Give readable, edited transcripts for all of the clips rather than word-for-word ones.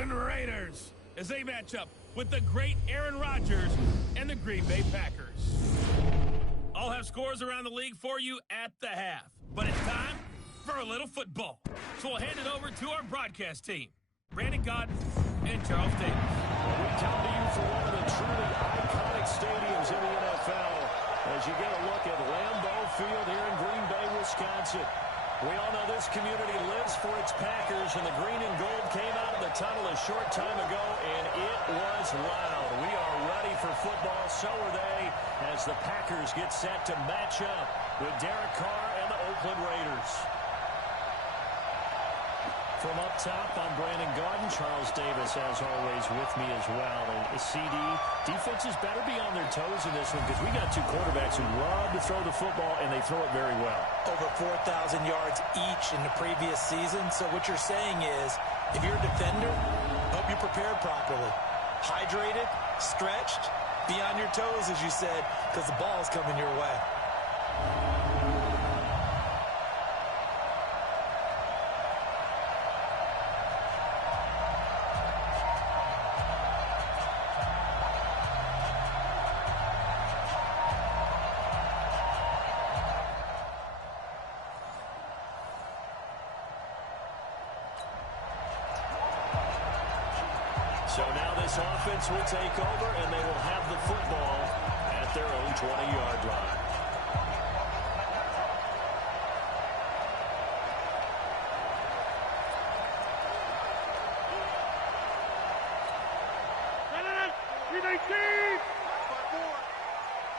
Oakland Raiders as they match up with the great Aaron Rodgers and the Green Bay Packers. I'll have scores around the league for you at the half, but it's time for a little football. So we'll hand it over to our broadcast team, Brandon Gaudin and Charles Davis. We come to you from one of the truly iconic stadiums in the NFL as you get a look at Lambeau Field here in Green Bay, Wisconsin. We all know this community lives for its Packers, and the green and gold came out of the tunnel a short time ago, and it was loud. We are ready for football, so are they, as the Packers get set to match up with Derek Carr and the Oakland Raiders. From up top, I'm Brandon Gaudin. Charles Davis, as always, with me as well. And CD, defenses better be on their toes in this one because we got two quarterbacks who love to throw the football, and they throw it very well. Over 4,000 yards each in the previous season. So what you're saying is, if you're a defender, hope you're prepared properly. Hydrated, stretched, be on your toes, as you said, because the ball's coming your way. So now this offense will take over, and they will have the football at their own 20-yard line.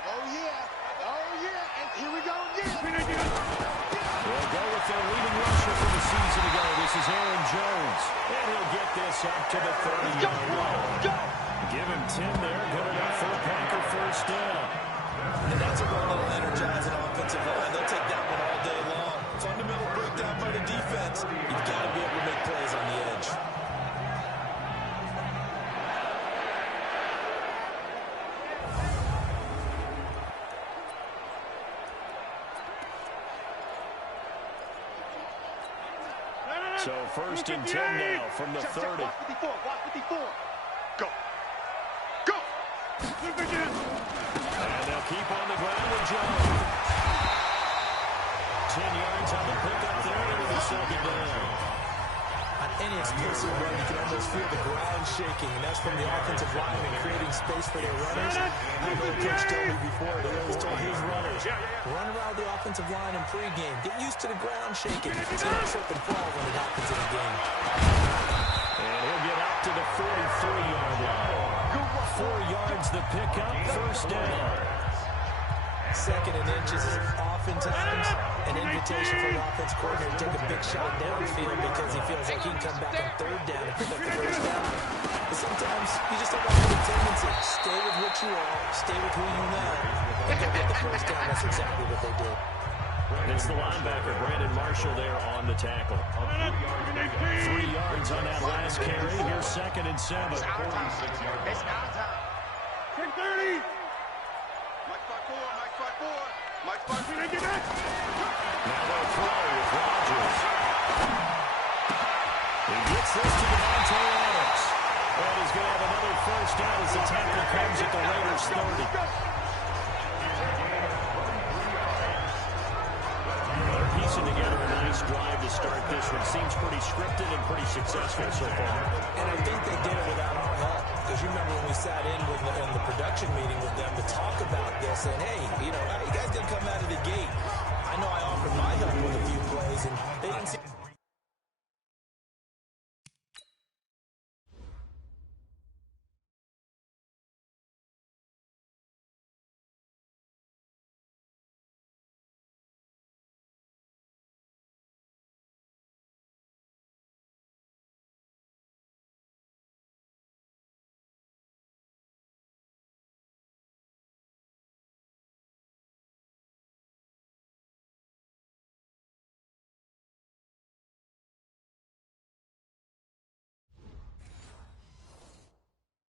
Oh, yeah. And here we go again. They'll go with their leading rusher for the season ago. This is Aaron Jones. And he'll get this up to the 30-yard line. Give him 10 there. Good enough for a Packer first down. And that's a run that'll energize an offensive line. They'll take that one all day long. Fundamental breakdown by the defense. You've got to be able to make plays on the edge. So first and 10 now from the 30. Watch 54. Go. And they'll keep on the ground with Jones. 10 yards on the pickup there. It'll be second down. On any explosive run, you can almost feel the ground shaking, and that's from the offensive linemen creating space for their runners. I know Coach told me before, he always told his runners, run around the offensive line in pregame. Get used to the ground shaking. So you don't trip and fall when it happens in the game. And he'll get out to the 43-yard line. 4 yards the pickup, first down. Second and inches is oftentimes an invitation for an offense coordinator to take a big shot downfield because he feels like he can come back on third down and pick up the first down. But sometimes you just don't have any tendency. Stay with what you are, stay with who you know, and go get the first down. That's exactly what they did. It's the linebacker, Brandon Marshall, there on the tackle. 3 yards on that last carry. Here's second and 7. It's our time. 10-30. Mike 5-4. Now they'll throw with Rodgers. He gets this to Devontae Adams. And he's going to have another first down as the tackle comes at the Raiders' 30. They're piecing together a nice drive to start this one. Seems pretty scripted and pretty successful so far. And I think they did it without our help. Because you remember when we sat in the production meeting with them to talk about this, and hey, you guys didn't come out of the gate. I know I offered my help with a few plays, and they didn't see.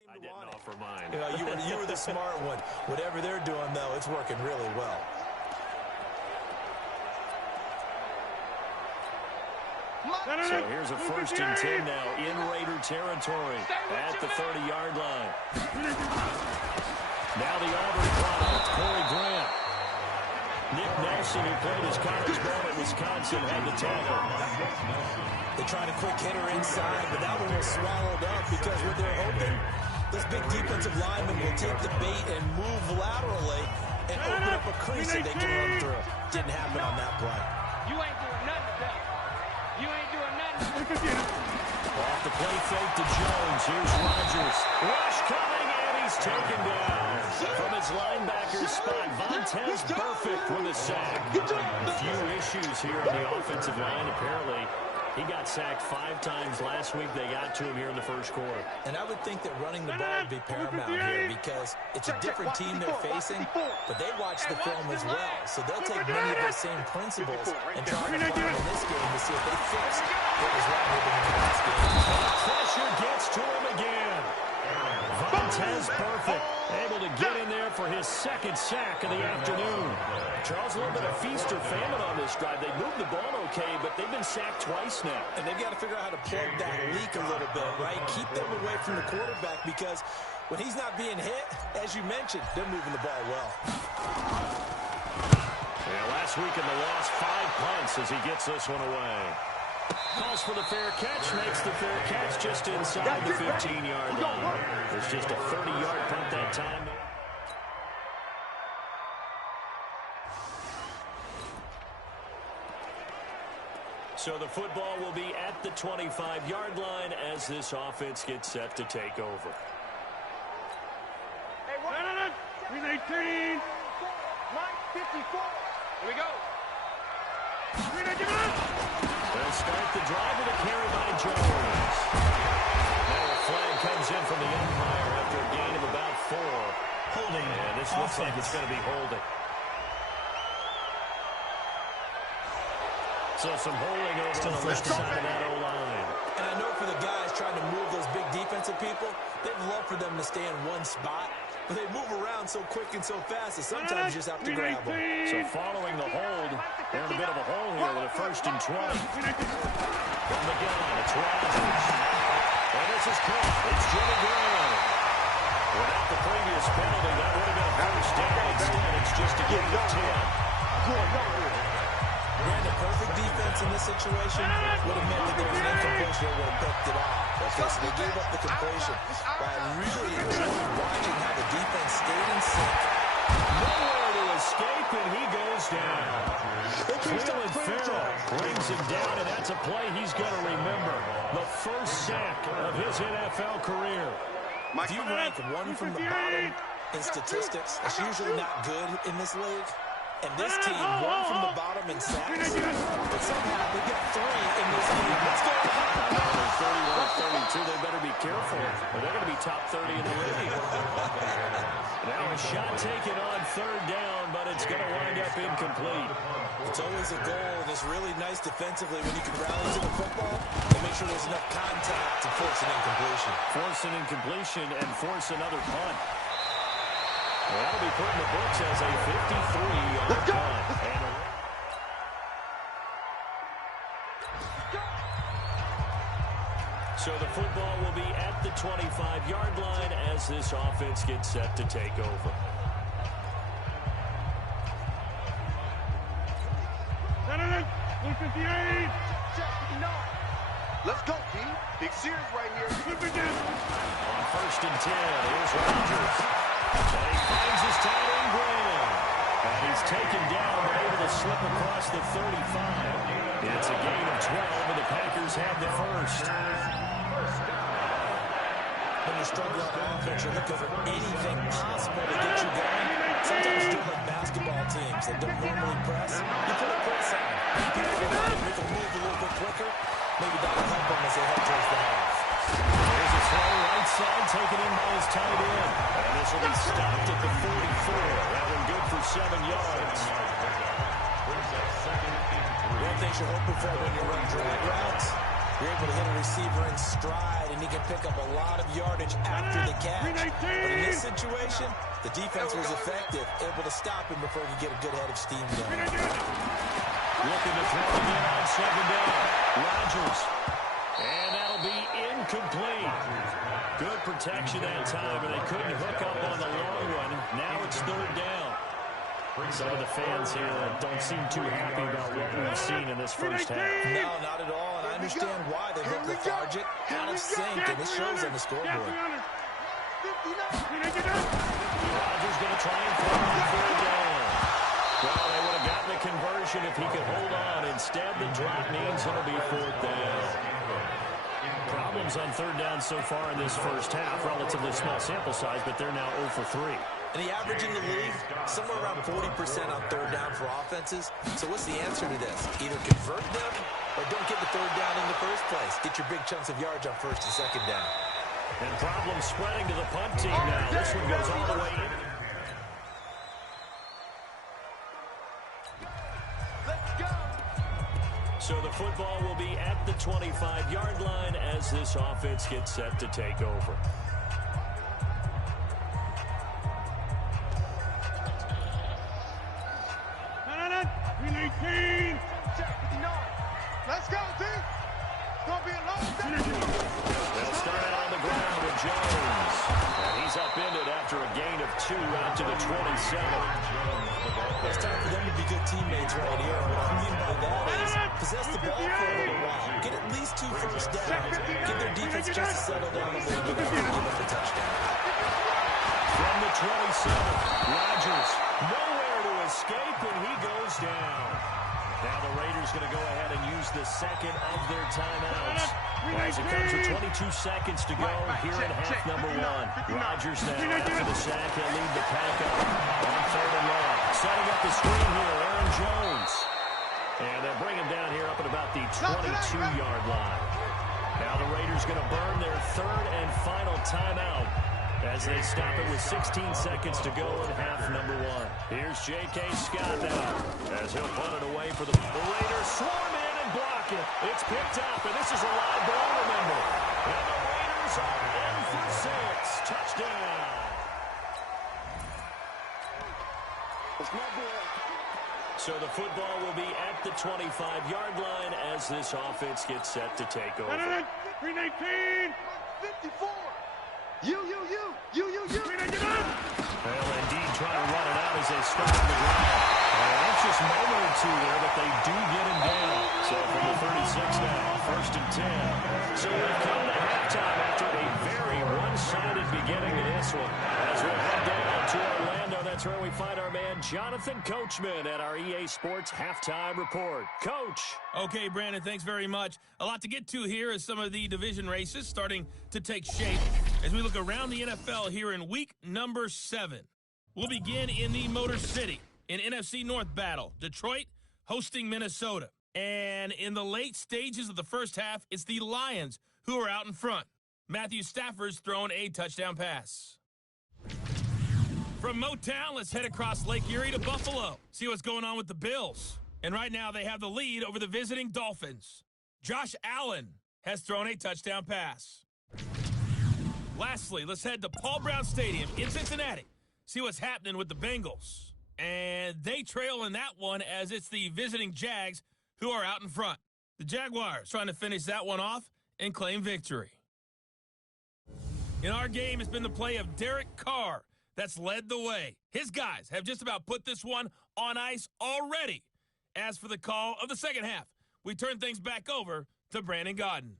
I didn't offer mine. You were the smart one. Whatever they're doing, though, it's working really well. Mike So here's a 1st and 10 now in Raider territory at the 30-yard line. Now the Auburn product, Corey Grant. Nick Nelson, who played his college ball at Wisconsin, had the tackle. They tried a quick hitter inside, but that one was swallowed up because what they're hoping, this big defensive lineman will take the bait and move laterally and open up a crease that they can run through. Didn't happen on that play. You ain't doing nothing today. You ain't doing nothing. Off the play fake to Jones. Here's Rodgers. Rush coming, and he's taken down. From his linebacker spot, Vontaze Burfict with a sack. A few issues here on the offensive line. Apparently, he got sacked 5 times last week. They got to him here in the 1st quarter. And I would think that running the ball would be paramount here because it's a different team they're facing, but they watch the film as well. So they'll take many of those same principles and try to apply them in this game to see if they fix what was wrong with them in the last game. Pressure gets to him again. Vontaze Burfict able to get in there for his 2nd sack of the afternoon. Charles, a little bit of feast or famine on this drive. They moved the ball okay, but they've been sacked twice now. And they've got to figure out how to plug that leak a little bit, right? Keep them away from the quarterback because when he's not being hit, as you mentioned, they're moving the ball well. Yeah, last week in the loss, 5 punts as he gets this one away. Calls for the fair catch, makes the fair catch just inside the 15-yard line. There's just a 30-yard punt that time. So the football will be at the 25-yard line as this offense gets set to take over. He's 18. 9:54. Here we go. They'll start the drive with a carry by Jones. Now a flag comes in from the umpire after a gain of about 4. Holding. Yeah, this looks like it's going to be holding. So some holding over on the left side of that O-line. And I know for the guys trying to move those big defensive people, they'd love for them to stay in one spot, but they move around so quick and so fast that sometimes you just have to grab them. So following the hold, they're in a bit of a hole here with a 1st and 20. From the gun, it's Rodgers. And this is caught. It's Jimmy Graham. Without the previous penalty, that would have been a 1st down. Instead, it's just a gain of 10. Ran the perfect defense in this situation would have meant that there was an incompletion that would have picked it off. Okay, so they gave up the completion. But I really enjoyed watching how the defense stayed in sync. Nowhere to escape, and he goes down. Cleveland Farrell brings him down, and that's a play he's going to remember. The 1st sack of his NFL career. If you rank one from the bottom in statistics, that's usually not good in this league. And this team, one from the bottom in sacks, but somehow they get 3 in this game. Let's go. They're 31-32. They better be careful, or they're going to be top 30 in the league. Now a shot taken on 3rd down, but it's going to wind up incomplete. It's always a goal, and it's really nice defensively when you can rally to the football and make sure there's enough contact to force an incompletion. Force an incompletion and force another punt. Well, that'll be put in the books as a 53-yard punt. So the football will be at the 25-yard line as this offense gets set to take over. Let's go, P. Big Sears right here. On 1st and 10, here's Rodgers. And he finds his tight end, Graham. And he's taken down, but able to slip across the 35. It's a gain of 12, and the Packers have the 1st. When you struggle on offense, you're looking for anything possible to get you going. Sometimes you do like basketball teams that don't normally press. You put a press on them. Make them move a little bit quicker. Maybe that'll help them as they head towards the half. There's a throw right side taken in by his tight end. And this will be stopped at the 44. That one good for 7 yards. One thing you're hoping for when you run drag routes, you're able to hit a receiver in stride, and he can pick up a lot of yardage after the catch. But in this situation, the defense was effective, able to stop him before he could get a good head of steam going. Looking to throw again on 2nd down. Rodgers. And that'll be incomplete. Good protection that time, and they couldn't hook up on the long one. Now it's third down. Some of the fans here don't seem too happy about what we've seen in this first half. No, not at all, and I understand why they look lethargic, out of sync, and it shows on the scoreboard. Rodgers going to try and throw on third down. Well, they would have gotten the conversion if he could hold on. Instead, the drop means it'll be fourth down. Problems on third down so far in this first half. Relatively small sample size, but they're now 0 for 3. And the average in the league, somewhere around 40% on third down for offenses. So what's the answer to this? Either convert them or don't get the third down in the first place. Get your big chunks of yards on first and second down. And problems spreading to the punt team now. This one goes all the way in. Let's go. So the football will be at the 25-yard line as this offense gets set to take over. Let's go, team. It's going to be a long day. They'll start out on the ground with Jones. And he's upended after a gain of 2 out to the 27. It's time for them to be good teammates right here. And what I mean by that is possess the ball for a little while. Get at least 2 first downs. Give their defense a chance to settle down a little bit before they give up a touchdown. From the 27, Rodgers nowhere to escape, and he goes down. Now the Raiders going to go ahead and use the second of their timeouts. As it comes with 22 seconds to go here in half number 1. Rodgers now after the sack. He'll lead the pack up on third and long. Setting up the screen here, Aaron Jones. And they'll bring him down here up at about the 22-yard line. Now the Raiders going to burn their third and final timeout as they stop it with 16 seconds to go in half number 1. Here's J.K. Scott now as he'll punt it away for the Raiders. Swarm in and block it. It's picked up, and this is a live ball, remember. And the Raiders are in for 6. Touchdown. So the football will be at the 25-yard line as this offense gets set to take over. 319. 54. You. Well, indeed, trying to run it out as they start on the ground. An anxious moment or two there, but they do get him down. So from the 36 now, first and 10. So we've come to halftime after a very one-sided beginning to this one. As we head down to Orlando, that's where we find our man Jonathan Coachman at our EA Sports Halftime Report. Coach. Okay, Brandon, thanks very much. A lot to get to here as some of the division races starting to take shape as we look around the NFL here in week number 7. We'll begin in the Motor City in NFC North battle. Detroit hosting Minnesota. And in the late stages of the first half, it's the Lions who are out in front. Matthew Stafford's thrown a touchdown pass. From Motown, let's head across Lake Erie to Buffalo. See what's going on with the Bills. And right now they have the lead over the visiting Dolphins. Josh Allen has thrown a touchdown pass. Lastly, let's head to Paul Brown Stadium in Cincinnati. See what's happening with the Bengals. And they trail in that one as it's the visiting Jags who are out in front. The Jaguars trying to finish that one off and claim victory. In our game, it's been the play of Derek Carr that's led the way. His guys have just about put this one on ice already. As for the call of the second half, we turn things back over to Brandon Gaudin.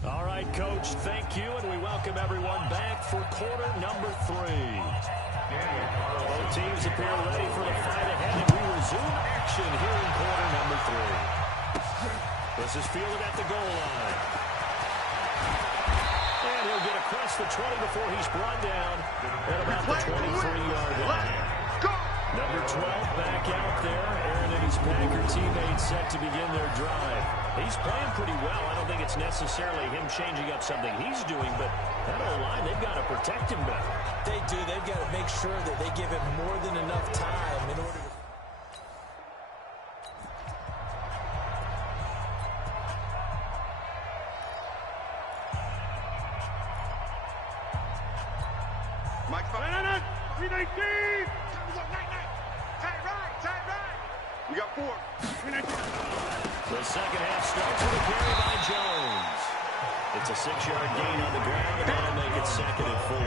All right, Coach, thank you, and we welcome everyone back for quarter number 3. Both teams appear ready for the fight ahead, and we resume action here in quarter number 3. This is fielded at the goal line. And he'll get across the 20 before he's brought down at about the 23-yard line. Number 12 back out there. Aaron and his Packer teammates set to begin their drive. He's playing pretty well. I don't think it's necessarily him changing up something he's doing, but that O-line, they've got to protect him better. They do. They've got to make sure that they give him more than enough time in order to... Mike, we got 4. The second half starts with a carry by Jones. It's a 6-yard gain on the ground, and that'll make it 2nd and 4.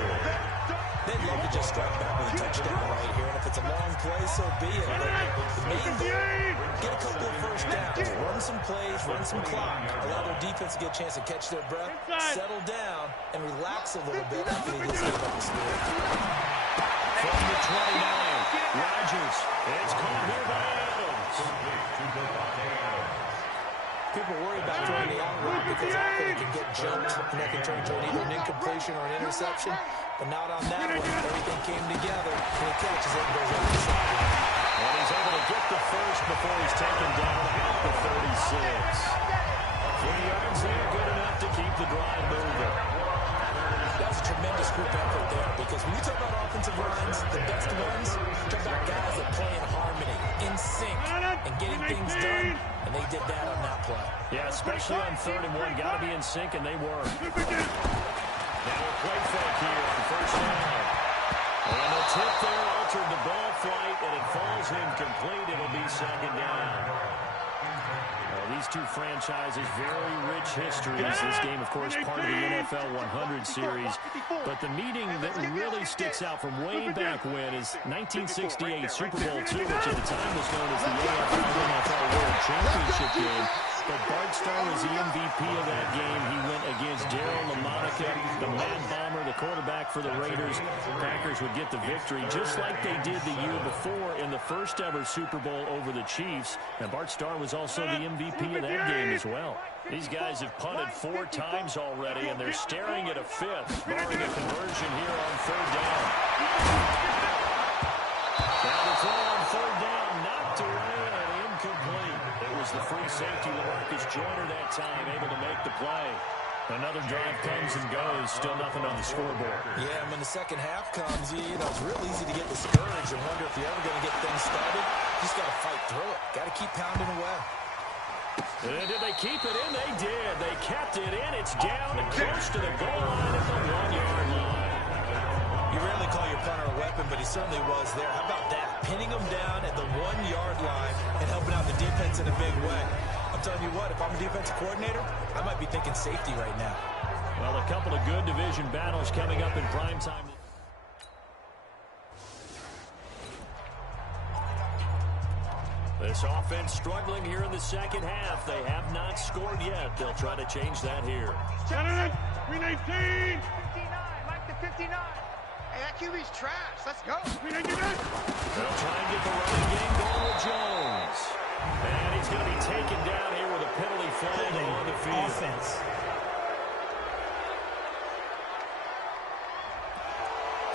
They'd love to just strike back with a touchdown right here, and if it's a long play, so be it. But the main goal, get a couple of first downs, run some plays, run some clock, allow their defense to get a chance to catch their breath, settle down, and relax a little bit after they just gave up the score. From the 29, Rodgers. It's caught here by Adams. People worry about throwing the out route because often it can get jumped, and that can turn into either an incompletion or an interception. But not on that one. Everything came together, and he catches it and goes over the sideline. And he's able to get the first before he's taken down at the 36. 3 yards there, good enough to keep the drive moving. That's a tremendous group effort there, because when you talk about offensive lines, the best ones, talk about guys that play in harmony, in sync, and getting things done, and they did that on that play. Yeah, especially on 3rd and 1. Got to be in sync, and they were. Now a play fake here on 1st down. And the tip there altered the ball flight, and it falls incomplete. It'll be 2nd down. These two franchises, very rich histories. This game, of course, part of the NFL 100 series. But the meeting that really sticks out from way back when is 1968 Super Bowl II, which at the time was known as the AFL-NFL World Championship game. But Bart Starr was the MVP of that game. He went against Darryl LaMonica, the Mad Bomber, the quarterback for the Raiders. Packers would get the victory, just like they did the year before in the first ever Super Bowl over the Chiefs. And Bart Starr was also the MVP of that game as well. These guys have punted 4 times already, and they're staring at a 5th, barring a conversion here on 3rd down. Now the throw on 3rd down, knocked away and incomplete. It was the free safety, LaMarcus Joyner, that time, able to make the play. Another drive comes and goes, still nothing on the scoreboard. Yeah, and when the second half comes, you know, it's real easy to get discouraged and wonder if you're ever going to get things started. You just got to fight through it. Got to keep pounding away. And did they keep it in? They did. They kept it in. It's down and close to the goal line at the 1-yard line. You rarely call your punter a weapon, but he certainly was there. How about that? Pinning him down at the 1-yard line and helping out the defense in a big way. I'm telling you what, if I'm a defensive coordinator, I might be thinking safety right now. Well, a couple of good division battles coming up in prime time. This offense struggling here in the second half. They have not scored yet. They'll try to change that here. 319. 59, Mike the 59. Hey, that QB's trash. Let's go. 319. They'll try and get the running game going with Jones. And he's going to be taken down here with a penalty flag on the field. Offense.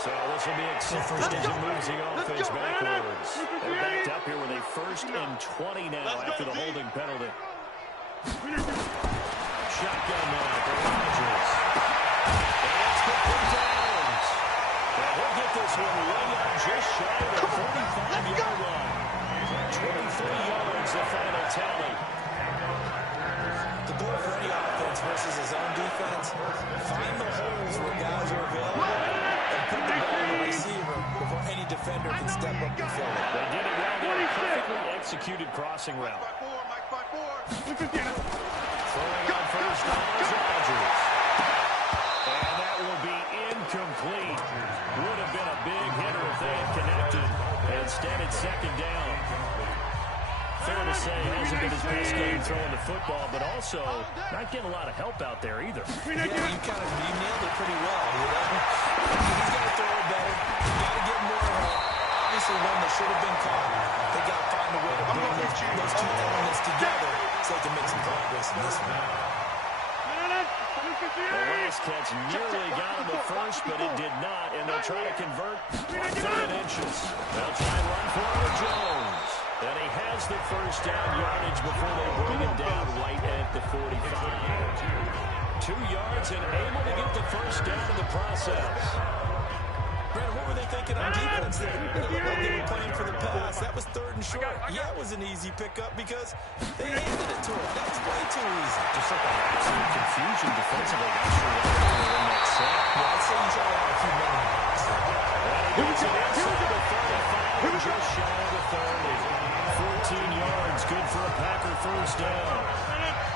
So this will be accepted as it moves the offense backwards. They're backed up here with a 1st and 20 now after the holding penalty. Shotgun now for Rodgers. And it's complete to Adams. And he'll get this one way up just shy of the 45-yard line. 23 yards the final tally. The goal for any offense versus his own defense, find the holes where guys are available and put the ball on the receiver before any defender can step up and fill it. They did it well there. Perfectly executed crossing route. Mike by 4. Throwing on 1st down is Rodgers. And that will be incomplete. Would have been a big hitter if they had connected. Instead, it's 2nd down. Fair to say, it hasn't been his best game throwing the football, but also not getting a lot of help out there either. Yeah, you nailed it pretty well. You know? He's got to throw it better. You got to get more help. Obviously, one that should have been caught. They got to find a way to bring those 2 elements together so they can make some progress in this one. The last catch nearly got him at first, but it did not, and they'll try to convert on 3rd inches. They'll try and run for it with Jones. And he has the 1st down yardage before they bring him down right at the 45. 2 yards and able to get the 1st down in the process. Brad, what were they thinking on defense there? They looked like they were playing for the pass. That was 3rd and short. Yeah, it was an easy pickup because they handed it to him. That's way too easy. Just like an absolute confusion defensively. Not sure what they're doing in that set. Yeah, I'd say you try to have a few minutes. He gets it inside the 35, just shy of the 30. 14 yards good for a Packer first down.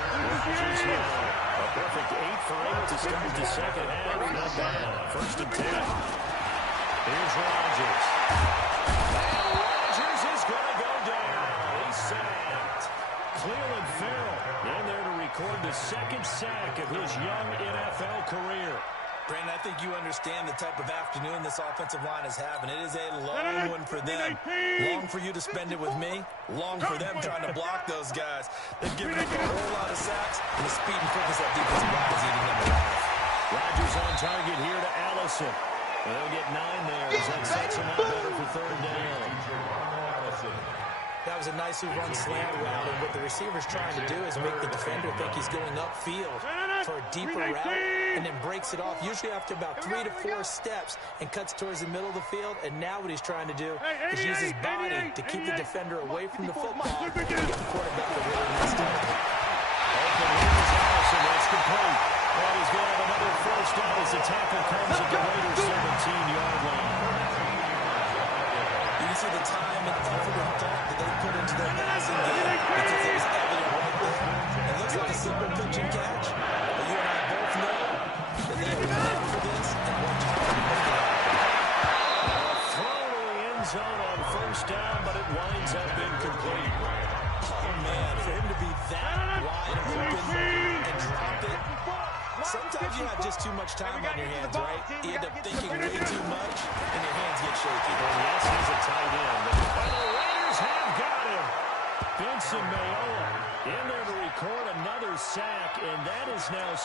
Rodgers now a perfect 8 for 8 to start the second half. Not bad. First and 10. Here's Rodgers. And Rodgers is going to go down. He's sacked. Cleveland Farrell in there to record the second sack of his young NFL career. Brandon, I think you understand the type of afternoon this offensive line is having. It is a long one for them. Long for you to spend it with me. Long for them trying to block those guys. They've given up a whole lot of sacks, and the speed and quickness that defensive line is eating them alive. Rodgers on target here to Allison. They'll get 9 there as that sets him up better for third down. That was a nicely run slant route, and what the receiver's trying to do is make the defender think he's going upfield for a deeper route, and then breaks it off, usually after about 3 to 4 steps, and cuts towards the middle of the field. And now what he's trying to do is use his body to keep the defender away from the football and get the quarterback a really nice target. Open, here's Allison. That's complete. And he's going to have another first down as the tackle comes at the Raiders' 17-yard line. You can see the time and effort and thought that they put into their passing game because it was evident right there. It looks like a simple pitch and catch, but you and I both know that they have planned for this and worked hard to make it happen. Thrown to the end zone on first down, but it winds up incomplete. Oh, man, for him to be that wide open and drop it. Sometimes you have just too much time on your hands, right? You end up thinking way too much, and your hands get shaky. Well, yes, he's a tight end. And the Raiders have got him. Vincent Mayowa in there to record another sack, and that is now...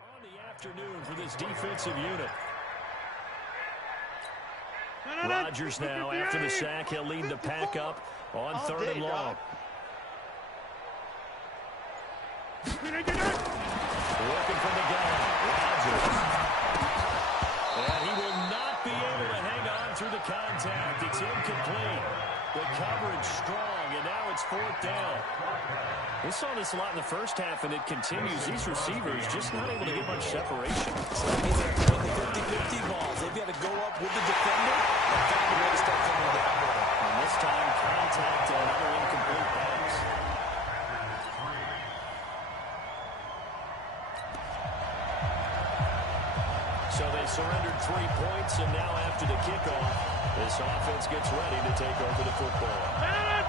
on the afternoon for this defensive unit. Rodgers now, after the sack, he'll lead the pack up on third and long. Looking for the gun, Rodgers. And he will not be able to hang on through the contact. It's incomplete. The coverage strong, and now it's fourth down. We saw this a lot in the first half, and it continues. These receivers just not able to get much separation. So that means they're throwing the 50-50 balls. They've got to go up with the defender and find a way to start coming down with them. And this time, contact and another incomplete pass. So they surrendered 3 points, and now after the kickoff, this offense gets ready to take over the football. Now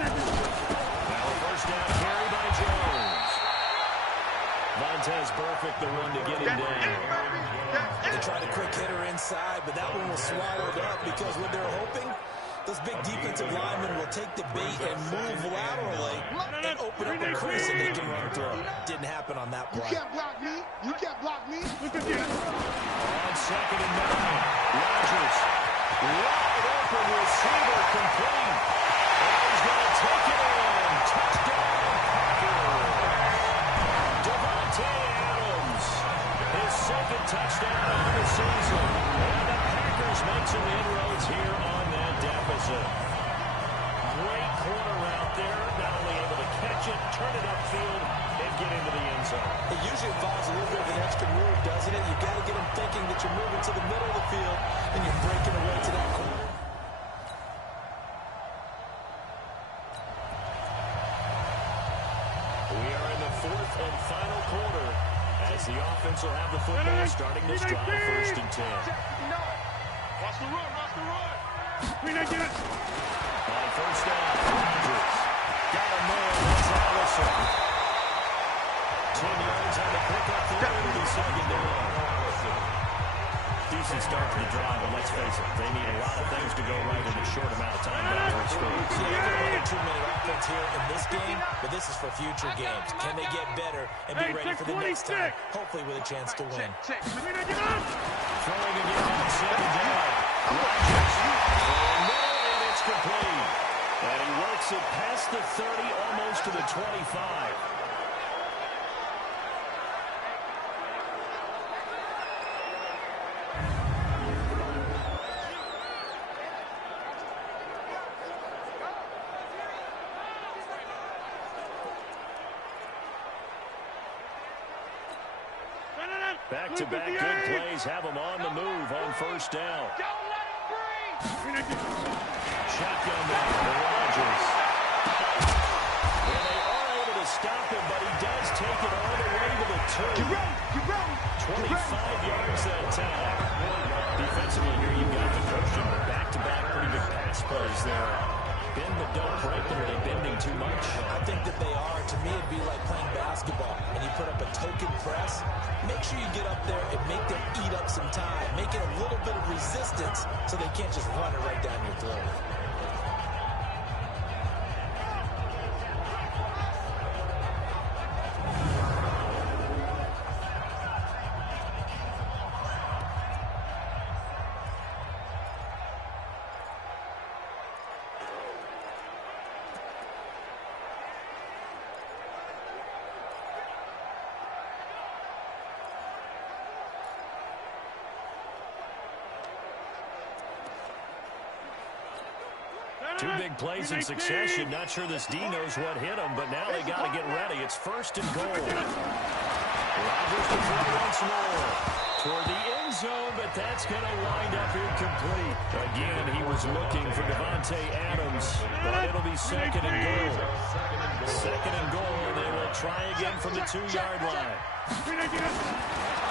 a first down carry by Jones. Vontaze Burfict, the one to get him down. They tried a quick hitter inside, but that one was swallowed up because what they're hoping, those big defensive linemen will take the bait and move laterally and open up a crease and they can run through. Didn't happen on that play. You can't block me. You can't block me. On second and 9, Rodgers. Wide open receiver complete. And he's going to take it in. Touchdown, Packers. Davante Adams. His second touchdown of the season. And the Packers make some inroads here on that deficit. Great corner route there. Not only able to catch it, turn it upfield, and get into the end zone. It usually involves a little bit of an extra move, doesn't it? You've got to get them thinking that you're moving to the middle of the field and you're breaking away to that corner. We are in the fourth and final quarter as the offense will have the football starting this drive, first and 10. Watch the run. Watch the run. On first down, Rodgers. Got a man, that's Allison. 10 yards on the pickup there to the second down. Decent start to the drive, but let's face it, they need a lot of things to go right in a short amount of time down for a score. Yeah, they're going to run a 2-minute offense here in this game, but this is for future games. Can they get better and be ready for the next time, hopefully with a chance to win? Throwing again on second down. Rodgers. And it's complete. And he works it past the 30, almost to the 25. Back-to-back good plays have them on the move on first down. Don't let him breathe. Shotgun there for Rodgers. And they are able to stop him, but he does take it all the way to the 2. 25 yards that time. Defensively here, you've got the Christian back-to-back pretty good pass plays there. Bend but don't break them. Are they bending too much? I think that they are. To me, it'd be like playing basketball, and you put up a token press. Make sure you get up there and make them eat up some time. Make it a little bit of resistance so they can't just run it right down your throat. Two big plays in succession. Not sure this D knows what hit him, but now they got to get ready. It's 1st and goal. Rodgers to throw once more toward the end zone, but that's going to wind up incomplete. Again, he was looking for Davante Adams, but it'll be 2nd and goal. 2nd and goal, and they will try again from the 2-yard line.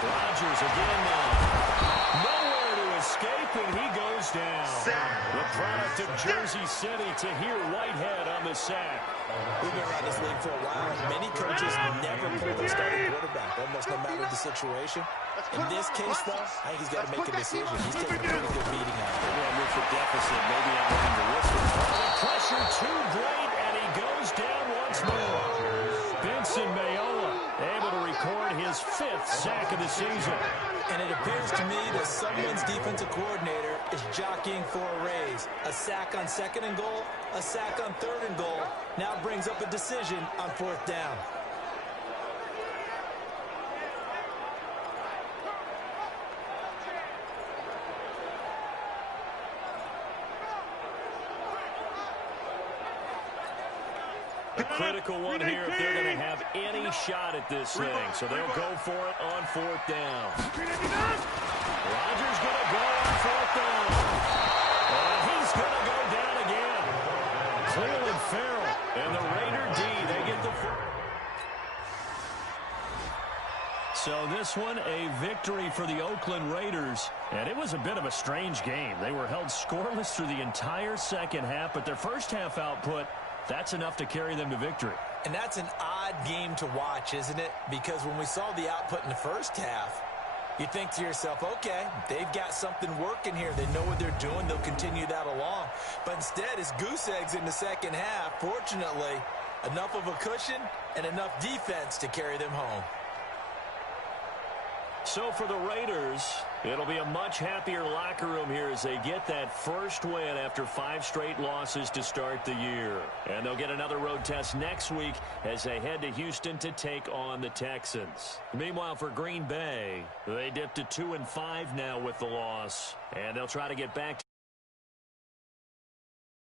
Rodgers again now. Nowhere to escape, and he goes down. The product of Jersey City, Tahir Whitehead on the sack. We've been around this league for a while. Many coaches never pull their starting quarterback, almost no matter the situation. In this case, though, I think he's got to make a decision. He's taking a pretty good beating out of it. And with the deficit, maybe I'm willing to risk it. Pressure too great, and he goes down once more. Benson Mayola able to record his 5th sack of the season. And it appears to me that someone's defensive coordinator is jockeying for a raise. A sack on 2nd and goal, a sack on 3rd and goal. Now brings up a decision on 4th down. A critical one here if they're going to have any shot at this thing. So they'll go for it on 4th down. Rodgers going to go on 4th down. And he's going to go down again. Cleveland Farrell and the Raider D, they get the first. So this one, a victory for the Oakland Raiders. And it was a bit of a strange game. They were held scoreless through the entire second half, but their first half output, that's enough to carry them to victory. And that's an odd game to watch, isn't it? Because when we saw the output in the first half, you think to yourself, okay, they've got something working here. They know what they're doing. They'll continue that along. But instead, it's goose eggs in the second half. Fortunately, enough of a cushion and enough defense to carry them home. So for the Raiders, it'll be a much happier locker room here as they get that first win after 5 straight losses to start the year. And they'll get another road test next week as they head to Houston to take on the Texans. Meanwhile, for Green Bay, they dipped to 2-5 now with the loss. And they'll try to get back to